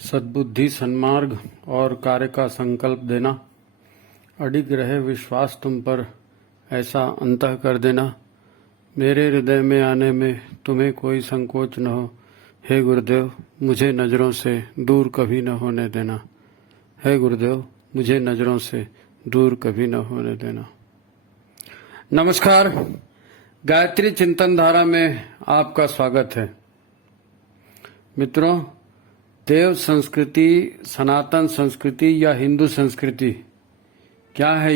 सद्बुद्धि, सन्मार्ग और कार्य का संकल्प देना, अडिग रहे विश्वास तुम पर, ऐसा अंतः कर देना। मेरे हृदय में आने में तुम्हें कोई संकोच न हो। हे गुरुदेव, मुझे नजरों से दूर कभी न होने देना। हे गुरुदेव, मुझे नजरों से दूर कभी न होने देना। नमस्कार, गायत्री चिंतन धारा में आपका स्वागत है। मित्रों, देव संस्कृति, सनातन संस्कृति या हिंदू संस्कृति क्या है?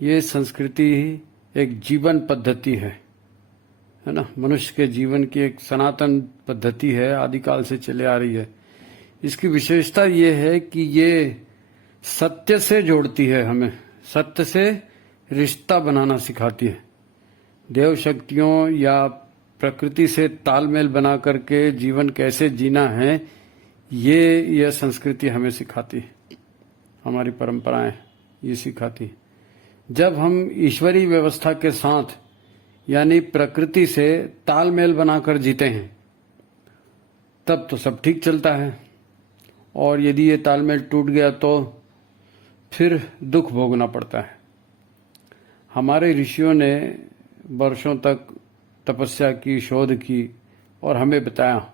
ये संस्कृति एक जीवन पद्धति है ना। मनुष्य के जीवन की एक सनातन पद्धति है, आदिकाल से चले आ रही है। इसकी विशेषता ये है कि ये सत्य से जोड़ती है, हमें सत्य से रिश्ता बनाना सिखाती है। देव शक्तियों या प्रकृति से तालमेल बना करके जीवन कैसे जीना है, ये संस्कृति हमें सिखाती है। हमारी परंपराएं ये सिखाती है। जब हम ईश्वरीय व्यवस्था के साथ यानी प्रकृति से तालमेल बनाकर जीते हैं, तब तो सब ठीक चलता है। और यदि ये तालमेल टूट गया तो फिर दुख भोगना पड़ता है। हमारे ऋषियों ने वर्षों तक तपस्या की, शोध की और हमें बताया,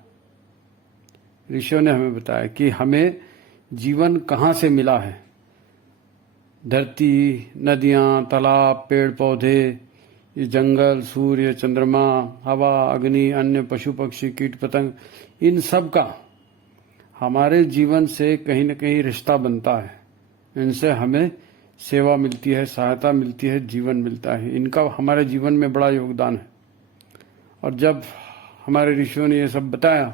ऋषियों ने हमें बताया कि हमें जीवन कहाँ से मिला है। धरती, नदियाँ, तालाब, पेड़ पौधे, ये जंगल, सूर्य, चंद्रमा, हवा, अग्नि, अन्य पशु पक्षी, कीट पतंग, इन सब का हमारे जीवन से कहीं न कहीं रिश्ता बनता है। इनसे हमें सेवा मिलती है, सहायता मिलती है, जीवन मिलता है। इनका हमारे जीवन में बड़ा योगदान है। और जब हमारे ऋषियों ने ये सब बताया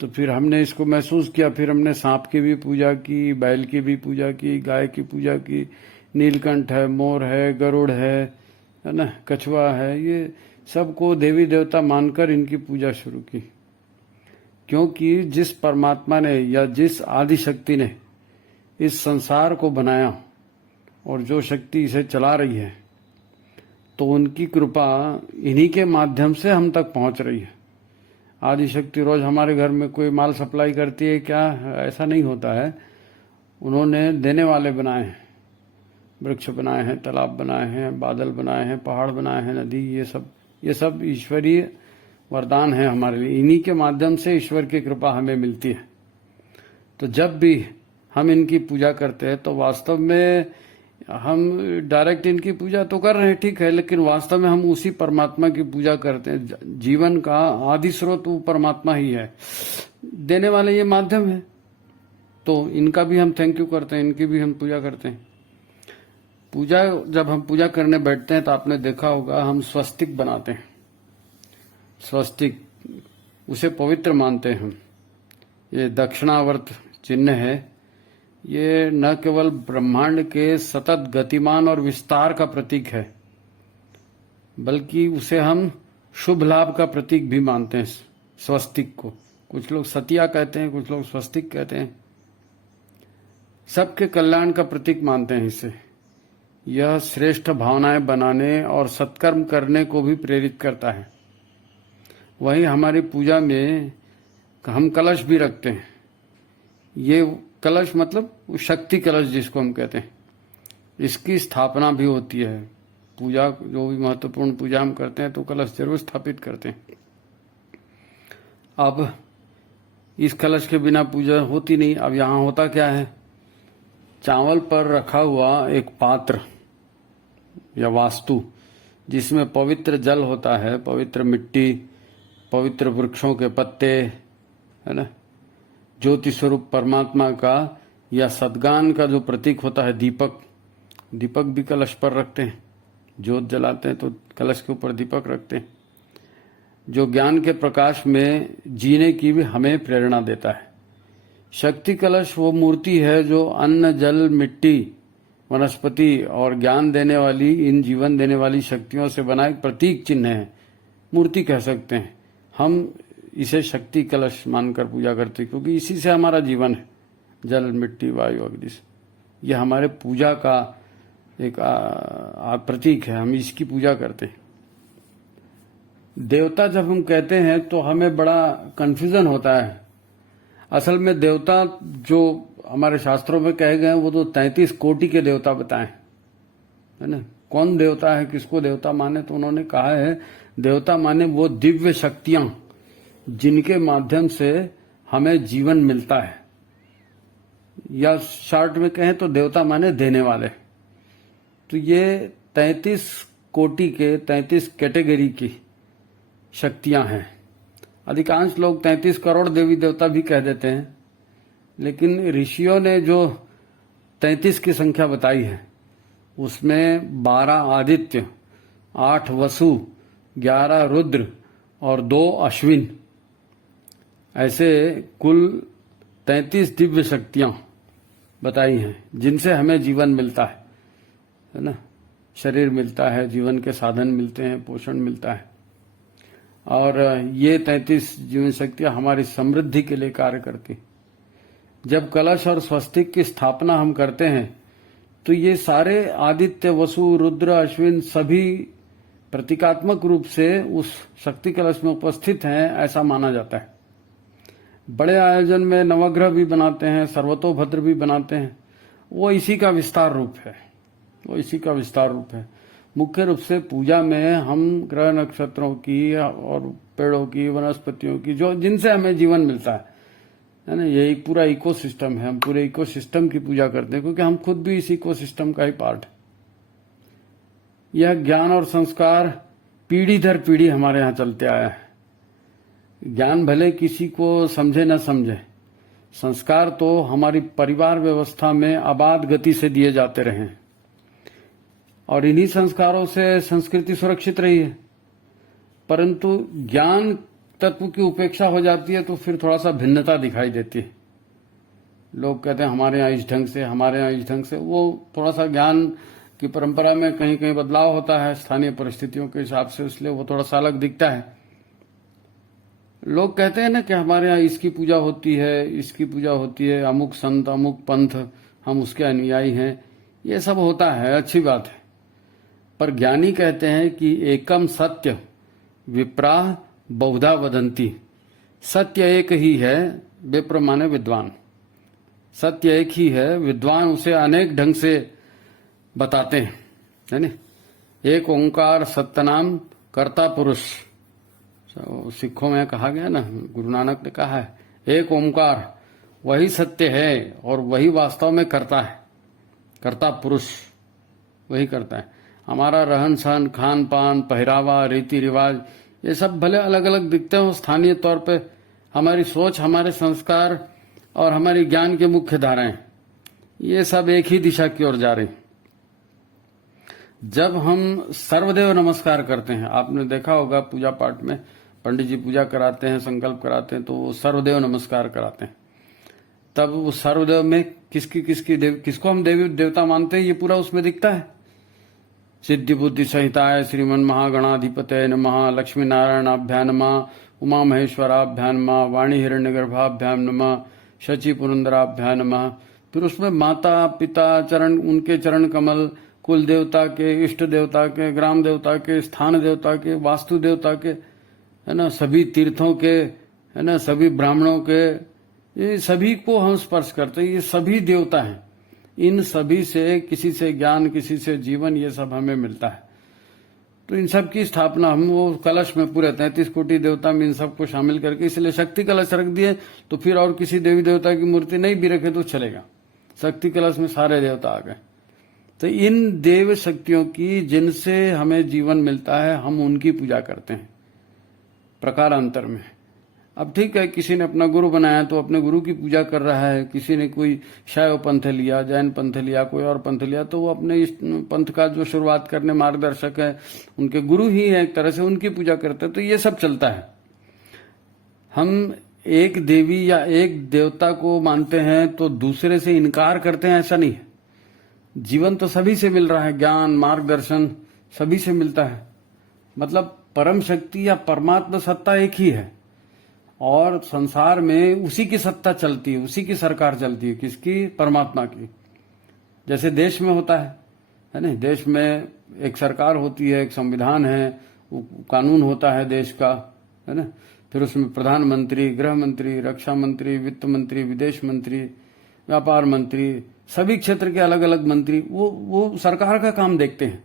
तो फिर हमने इसको महसूस किया। फिर हमने सांप की भी पूजा की, बैल की भी पूजा की, गाय की पूजा की, नीलकंठ है, मोर है, गरुड़ है ना, कछुआ है, ये सबको देवी देवता मानकर इनकी पूजा शुरू की। क्योंकि जिस परमात्मा ने या जिस आदि शक्ति ने इस संसार को बनाया और जो शक्ति इसे चला रही है, तो उनकी कृपा इन्हीं के माध्यम से हम तक पहुंच रही है। आदि शक्ति रोज हमारे घर में कोई माल सप्लाई करती है क्या? ऐसा नहीं होता है। उन्होंने देने वाले बनाए हैं, वृक्ष बनाए हैं, तालाब बनाए हैं, बादल बनाए हैं, पहाड़ बनाए हैं, नदी, ये सब ईश्वरीय वरदान है हमारे लिए। इन्हीं के माध्यम से ईश्वर की कृपा हमें मिलती है। तो जब भी हम इनकी पूजा करते हैं तो वास्तव में हम डायरेक्ट इनकी पूजा तो कर रहे हैं, ठीक है, लेकिन वास्तव में हम उसी परमात्मा की पूजा करते हैं। जीवन का आदि स्रोत वो परमात्मा ही है, देने वाले ये माध्यम है। तो इनका भी हम थैंक यू करते हैं, इनकी भी हम पूजा करते हैं। पूजा, जब हम पूजा करने बैठते हैं तो आपने देखा होगा हम स्वस्तिक बनाते हैं। स्वस्तिक, उसे पवित्र मानते हैं हम। ये दक्षिणावर्त चिन्ह है। ये न केवल ब्रह्मांड के सतत गतिमान और विस्तार का प्रतीक है, बल्कि उसे हम शुभ लाभ का प्रतीक भी मानते हैं। स्वस्तिक को कुछ लोग सतिया कहते हैं, कुछ लोग स्वस्तिक कहते हैं। सबके कल्याण का प्रतीक मानते हैं इसे। यह श्रेष्ठ भावनाएं बनाने और सत्कर्म करने को भी प्रेरित करता है। वहीं हमारी पूजा में हम कलश भी रखते हैं। ये कलश मतलब शक्ति कलश जिसको हम कहते हैं, इसकी स्थापना भी होती है। पूजा, जो भी महत्वपूर्ण पूजा हम करते हैं तो कलश जरूर स्थापित करते हैं। अब इस कलश के बिना पूजा होती नहीं। अब यहाँ होता क्या है, चावल पर रखा हुआ एक पात्र या वास्तु जिसमें पवित्र जल होता है, पवित्र मिट्टी, पवित्र वृक्षों के पत्ते, है ना, ज्योति स्वरूप परमात्मा का या सद्गान का जो प्रतीक होता है दीपक, दीपक भी कलश पर रखते हैं। ज्योत जलाते हैं तो कलश के ऊपर दीपक रखते हैं, जो ज्ञान के प्रकाश में जीने की भी हमें प्रेरणा देता है। शक्ति कलश वो मूर्ति है जो अन्न, जल, मिट्टी, वनस्पति और ज्ञान देने वाली, इन जीवन देने वाली शक्तियों से बना एक प्रतीक चिन्ह है, मूर्ति कह सकते हैं। हम इसे शक्ति कलश मानकर पूजा करते हैं, क्योंकि इसी से हमारा जीवन है। जल, मिट्टी, वायु, अग्नि, ये हमारे पूजा का एक प्रतीक है। हम इसकी पूजा करते हैं। देवता जब हम कहते हैं तो हमें बड़ा कंफ्यूजन होता है। असल में देवता जो हमारे शास्त्रों में कहे गए हैं वो तो 33 कोटि के देवता बताए, है ना। कौन देवता है, किसको देवता माने, तो उन्होंने कहा है देवता माने वो दिव्य शक्तियां जिनके माध्यम से हमें जीवन मिलता है, या शॉर्ट में कहें तो देवता माने देने वाले। तो ये 33 कोटि के 33 कैटेगरी की शक्तियां हैं। अधिकांश लोग 33 करोड़ देवी देवता भी कह देते हैं, लेकिन ऋषियों ने जो 33 की संख्या बताई है उसमें 12 आदित्य, 8 वसु, 11 रुद्र और 2 अश्विन, ऐसे कुल 33 दिव्य शक्तियां बताई हैं जिनसे हमें जीवन मिलता है ना। शरीर मिलता है, जीवन के साधन मिलते हैं, पोषण मिलता है। और ये 33 जीवन शक्तियां हमारी समृद्धि के लिए कार्य करती। जब कलश और स्वस्तिक की स्थापना हम करते हैं तो ये सारे आदित्य, वसु, रुद्र, अश्विन सभी प्रतीकात्मक रूप से उस शक्ति कलश में उपस्थित हैं, ऐसा माना जाता है। बड़े आयोजन में नवग्रह भी बनाते हैं, सर्वतोभद्र भी बनाते हैं, वो इसी का विस्तार रूप है, वो इसी का विस्तार रूप है। मुख्य रूप से पूजा में हम ग्रह नक्षत्रों की और पेड़ों की, वनस्पतियों की, जो जिनसे हमें जीवन मिलता है ना, ये एक पूरा इकोसिस्टम है। हम पूरे इकोसिस्टम की पूजा करते हैं क्योंकि हम खुद भी इस इकोसिस्टम का ही पार्ट है। यह ज्ञान और संस्कार पीढ़ी दर पीढ़ी हमारे यहाँ चलते आया है। ज्ञान भले किसी को समझे न समझे, संस्कार तो हमारी परिवार व्यवस्था में अबाध गति से दिए जाते रहे हैं और इन्हीं संस्कारों से संस्कृति सुरक्षित रही है। परंतु ज्ञान तत्व की उपेक्षा हो जाती है तो फिर थोड़ा सा भिन्नता दिखाई देती है। लोग कहते हैं हमारे यहाँ इस ढंग से, हमारे यहाँ इस ढंग से। वो थोड़ा सा ज्ञान की परंपरा में कहीं कहीं बदलाव होता है स्थानीय परिस्थितियों के हिसाब से, इसलिए वो थोड़ा सा अलग दिखता है। लोग कहते हैं ना कि हमारे यहाँ इसकी पूजा होती है, इसकी पूजा होती है, अमुक संत, अमुक पंथ, हम उसके अनुयायी हैं। ये सब होता है, अच्छी बात है। पर ज्ञानी कहते हैं कि एकम सत्य विप्राह बहुधा वदंती। सत्य एक ही है, विप्र माने विद्वान। सत्य एक ही है, विद्वान उसे अनेक ढंग से बताते हैं, है ना। एक ओंकार सत्यनाम कर्ता पुरुष, सिखों में कहा गया ना, गुरु नानक ने कहा है एक ओंकार वही सत्य है और वही वास्तव में करता है। कर्ता पुरुष वही करता है। हमारा रहन सहन, खान पान, पहरावा, रीति रिवाज, ये सब भले अलग अलग दिखते हो स्थानीय तौर पे, हमारी सोच, हमारे संस्कार और हमारी ज्ञान के मुख्य धाराएं, ये सब एक ही दिशा की ओर जा रही। जब हम सर्वदेव नमस्कार करते हैं, आपने देखा होगा पूजा पाठ में पंडित जी पूजा कराते हैं, संकल्प कराते हैं, तो वो सर्वदेव नमस्कार कराते हैं। तब उस सर्वदेव में किसको हम देवी देवता मानते हैं, ये पूरा उसमें दिखता है। सिद्धि बुद्धि सहिताय श्रीमन महागणाधिपतये नमः, लक्ष्मी नारायणाभ्यां नमः, उमा महेश्वराभ्यां नमः, वाणी हिरण्यगर्भाभ्यां नमः, शचि पुरंदराभ्यां नमः। फिर उसमें माता पिता चरण, उनके चरण कमल, कुल देवता के, इष्ट देवता के, ग्राम देवता के, स्थान देवता के, वास्तु देवता के, है ना, सभी तीर्थों के, है ना, सभी ब्राह्मणों के, ये सभी को हम स्पर्श करते हैं। ये सभी देवता हैं। इन सभी से, किसी से ज्ञान, किसी से जीवन, ये सब हमें मिलता है। तो इन सब की स्थापना हम वो कलश में पूरे 33 कोटि देवता में इन सबको शामिल करके, इसलिए शक्ति कलश रख दिए। तो फिर और किसी देवी देवता की मूर्ति नहीं भी रखे तो चलेगा, शक्ति कलश में सारे देवता आ गए। तो इन देव शक्तियों की जिनसे हमें जीवन मिलता है, हम उनकी पूजा करते हैं प्रकारांतर में। अब ठीक है, किसी ने अपना गुरु बनाया तो अपने गुरु की पूजा कर रहा है, किसी ने कोई शैव पंथ लिया, जैन पंथ लिया, कोई और पंथ लिया, तो वो अपने इस पंथ का जो शुरुआत करने मार्गदर्शक है, उनके गुरु ही है एक तरह से, उनकी पूजा करते हैं। तो ये सब चलता है। हम एक देवी या एक देवता को मानते हैं तो दूसरे से इनकार करते हैं, ऐसा नहीं है। जीवन तो सभी से मिल रहा है, ज्ञान, मार्गदर्शन सभी से मिलता है। मतलब परम शक्ति या परमात्मा सत्ता एक ही है और संसार में उसी की सत्ता चलती है, उसी की सरकार चलती है। किसकी? परमात्मा की। जैसे देश में होता है ना, देश में एक सरकार होती है, एक संविधान है, कानून होता है देश का, है ना। फिर उसमें प्रधानमंत्री, गृह मंत्री, रक्षा मंत्री, वित्त मंत्री, विदेश मंत्री, व्यापार मंत्री, सभी क्षेत्र के अलग अलग मंत्री, वो सरकार का काम देखते हैं,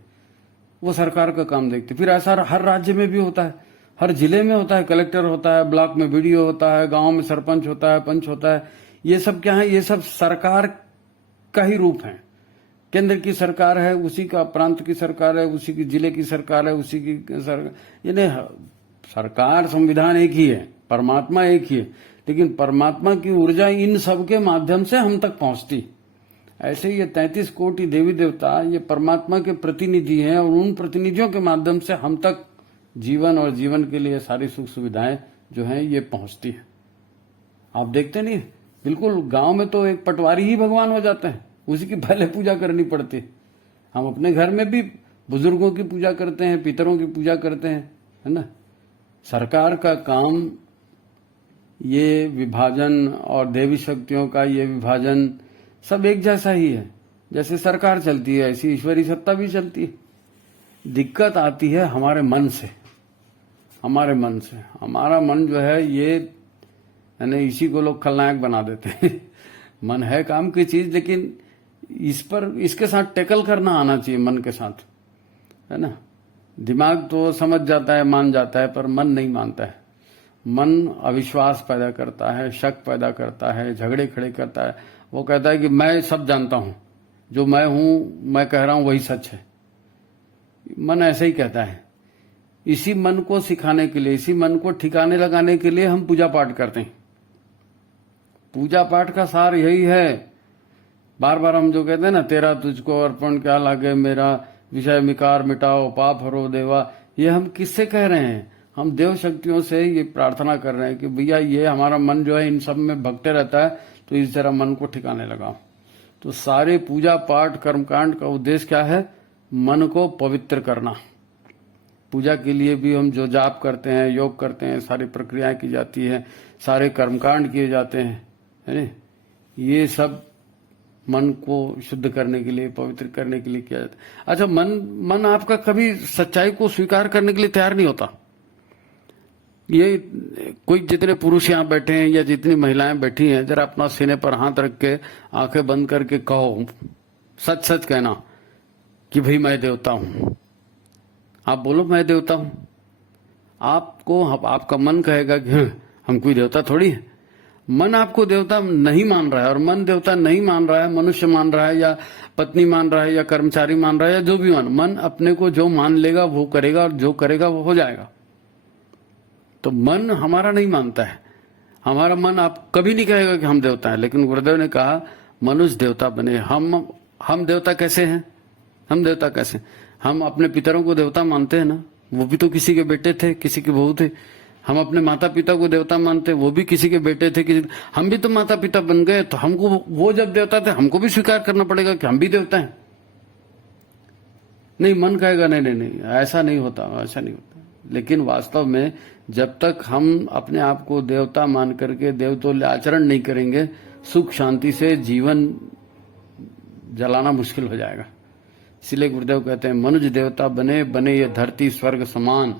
वो सरकार का काम देखते हैं। फिर ऐसा हर राज्य में भी होता है, हर जिले में होता है, कलेक्टर होता है, ब्लॉक में बीडीओ होता है, गांव में सरपंच होता है, पंच होता है। ये सब क्या है? ये सब सरकार का ही रूप है। केंद्र की सरकार है, उसी का प्रांत की सरकार है, उसी की जिले की सरकार है, उसी की सरकार, सरकार संविधान एक ही है, परमात्मा एक ही है, लेकिन परमात्मा की ऊर्जा इन सब के माध्यम से हम तक पहुंचती। ऐसे ये 33 कोटि देवी देवता ये परमात्मा के प्रतिनिधि हैं, और उन प्रतिनिधियों के माध्यम से हम तक जीवन और जीवन के लिए सारी सुख सुविधाएं जो हैं ये पहुंचती है। आप देखते नहीं, बिल्कुल गांव में तो एक पटवारी ही भगवान हो जाते हैं, उसी की पहले पूजा करनी पड़ती है। हम अपने घर में भी बुजुर्गों की पूजा करते हैं, पितरों की पूजा करते हैं, है ना। सरकार का काम ये विभाजन और देवी शक्तियों का ये विभाजन सब एक जैसा ही है। जैसे सरकार चलती है ऐसी ईश्वरीय सत्ता भी चलती है। दिक्कत आती है हमारे मन से, हमारे मन से। हमारा मन जो है ये यानी इसी को लोग खलनायक बना देते हैं। मन है काम की चीज, लेकिन इस पर इसके साथ टैकल करना आना चाहिए, मन के साथ, है ना। दिमाग तो समझ जाता है, मान जाता है, पर मन नहीं मानता है। मन अविश्वास पैदा करता है, शक पैदा करता है, झगड़े खड़े करता है। वो कहता है कि मैं सब जानता हूं, जो मैं हूं, मैं कह रहा हूं वही सच है। मन ऐसे ही कहता है। इसी मन को सिखाने के लिए, इसी मन को ठिकाने लगाने के लिए हम पूजा पाठ करते हैं। पूजा पाठ का सार यही है। बार बार हम जो कहते हैं ना, तेरा तुझको अर्पण क्या लागे मेरा, विषय विकार मिटाओ पाप हरो देवा, ये हम किससे कह रहे हैं? हम देव शक्तियों से ये प्रार्थना कर रहे हैं कि भैया ये हमारा मन जो है इन सब में भटके रहता है, तो इस जरा मन को ठिकाने लगाओ। तो सारे पूजा पाठ कर्मकांड का उद्देश्य क्या है? मन को पवित्र करना। पूजा के लिए भी हम जो जाप करते हैं, योग करते हैं, सारी प्रक्रियाएं की जाती है, सारे कर्मकांड किए जाते हैं, है ना, ये सब मन को शुद्ध करने के लिए, पवित्र करने के लिए किया जाता है। अच्छा, मन आपका कभी सच्चाई को स्वीकार करने के लिए तैयार नहीं होता। ये कोई जितने पुरुष यहाँ बैठे हैं या जितनी महिलाएं बैठी हैं, जरा अपना सीने पर हाथ रख के आंखें बंद करके कहो, सच सच कहना कि भाई मैं देवता हूं। आप बोलो मैं देवता हूं। आपको आपका मन कहेगा कि हम कोई देवता थोड़ी है। मन आपको देवता नहीं मान रहा है, और मन देवता नहीं मान रहा है, मनुष्य मान रहा है, या पत्नी मान रहा है, या कर्मचारी मान रहा है, या जो भी मन अपने को जो मान लेगा वो करेगा, और जो करेगा वो हो जाएगा। तो मन हमारा नहीं मानता है। हमारा मन आप कभी नहीं कहेगा कि हम देवता हैं। लेकिन गुरुदेव ने कहा मनुष्य देवता बने। हम देवता कैसे हैं? हम देवता कैसे? हम अपने पितरों को देवता मानते हैं ना, वो भी तो किसी के बेटे थे, किसी के बहू थे। हम अपने माता पिता को देवता मानते, वो भी किसी के बेटे थे, हम भी तो माता पिता बन गए। तो हमको वो जब देवता थे, हमको भी स्वीकार करना पड़ेगा कि हम भी देवता हैं। नहीं, मन कहेगा नहीं नहीं नहीं, ऐसा नहीं होता, ऐसा नहीं होता। लेकिन वास्तव में जब तक हम अपने आप को देवता मान करके देवतुल्य आचरण नहीं करेंगे, सुख शांति से जीवन जलाना मुश्किल हो जाएगा। इसलिए गुरुदेव कहते हैं मनुष्य देवता बने, बने ये धरती स्वर्ग समान,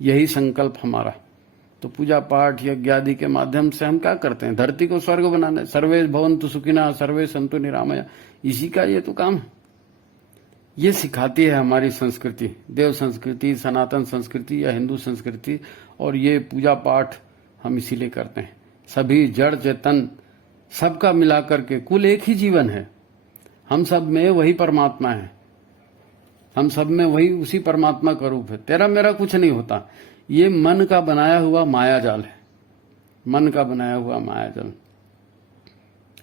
यही संकल्प हमारा। तो पूजा पाठ यज्ञ आदि के माध्यम से हम क्या करते हैं? धरती को स्वर्ग बनाने। सर्वे भवन्तु सुखिनः सर्वे सन्तु निरामया, इसी का ये तो काम है। ये सिखाती है हमारी संस्कृति, देव संस्कृति, सनातन संस्कृति या हिंदू संस्कृति। और ये पूजा पाठ हम इसीलिए करते हैं। सभी जड़ चेतन सबका मिलाकर के कुल एक ही जीवन है। हम सब में वही परमात्मा है, हम सब में वही उसी परमात्मा का रूप है। तेरा मेरा कुछ नहीं होता। ये मन का बनाया हुआ माया जाल है, मन का बनाया हुआ माया जाल।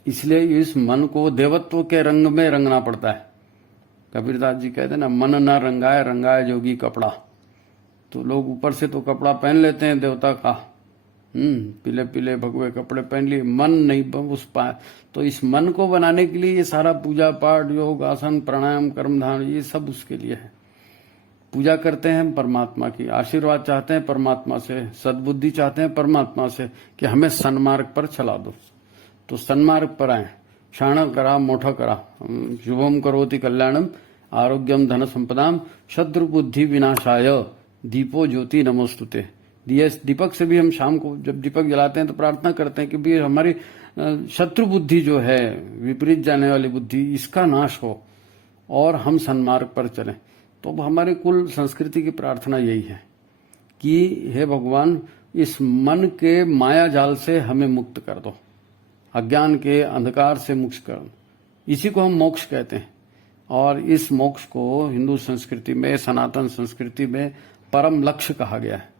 इसलिए इस मन को देवत्व के रंग में रंगना पड़ता है। कबीरदास जी कहते हैं ना, मन न रंगाए रंगाए जोगी कपड़ा। तो लोग ऊपर से तो कपड़ा पहन लेते हैं देवता का, पीले पीले भगवे कपड़े पहन लिए, मन नहीं उस पाए। तो इस मन को बनाने के लिए ये सारा पूजा पाठ, योग, आसन, प्राणायाम, कर्मधान, ये सब उसके लिए है। पूजा करते हैं परमात्मा की, आशीर्वाद चाहते हैं परमात्मा से, सद्बुद्धि चाहते हैं परमात्मा से कि हमें सन्मार्ग पर चला दो। तो सन्मार्ग पर आए। क्षाण करा मोठ करा, शुभम करोति कल्याणम आरोग्यम धन संपदाम शत्रु बुद्धि विनाशाय दीपो ज्योति नमोस्तुते। दीपक से भी हम शाम को जब दीपक जलाते हैं तो प्रार्थना करते हैं कि भी हमारी शत्रु बुद्धि जो है, विपरीत जाने वाली बुद्धि, इसका नाश हो और हम सन्मार्ग पर चलें। तो हमारे कुल संस्कृति की प्रार्थना यही है कि हे भगवान, इस मन के माया जाल से हमें मुक्त कर दो, अज्ञान के अंधकार से मुक्त कर दो। इसी को हम मोक्ष कहते हैं। और इस मोक्ष को हिंदू संस्कृति में, सनातन संस्कृति में परम लक्ष्य कहा गया है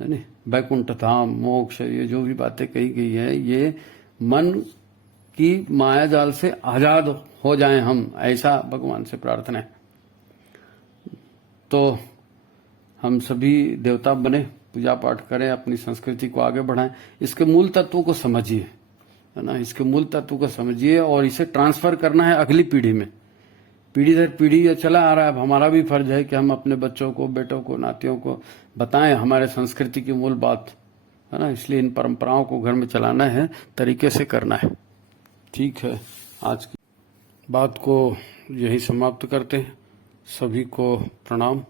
नहीं? वैकुंठ धाम, मोक्ष, ये जो भी बातें कही गई है, ये मन की माया जाल से आजाद हो जाएं हम, ऐसा भगवान से प्रार्थना है। तो हम सभी देवता बने, पूजा पाठ करें, अपनी संस्कृति को आगे बढ़ाएं, इसके मूल तत्वों को समझिए, है ना? इसके मूल तत्व को समझिए और इसे ट्रांसफर करना है अगली पीढ़ी में। पीढ़ी दर पीढ़ी ये चला आ रहा है। अब हमारा भी फर्ज है कि हम अपने बच्चों को, बेटों को, नातियों को बताएं हमारे संस्कृति की मूल बात, है ना? इसलिए इन परंपराओं को घर में चलाना है, तरीके से करना है। ठीक है, आज की बात को यही समाप्त करते हैं। सभी को प्रणाम।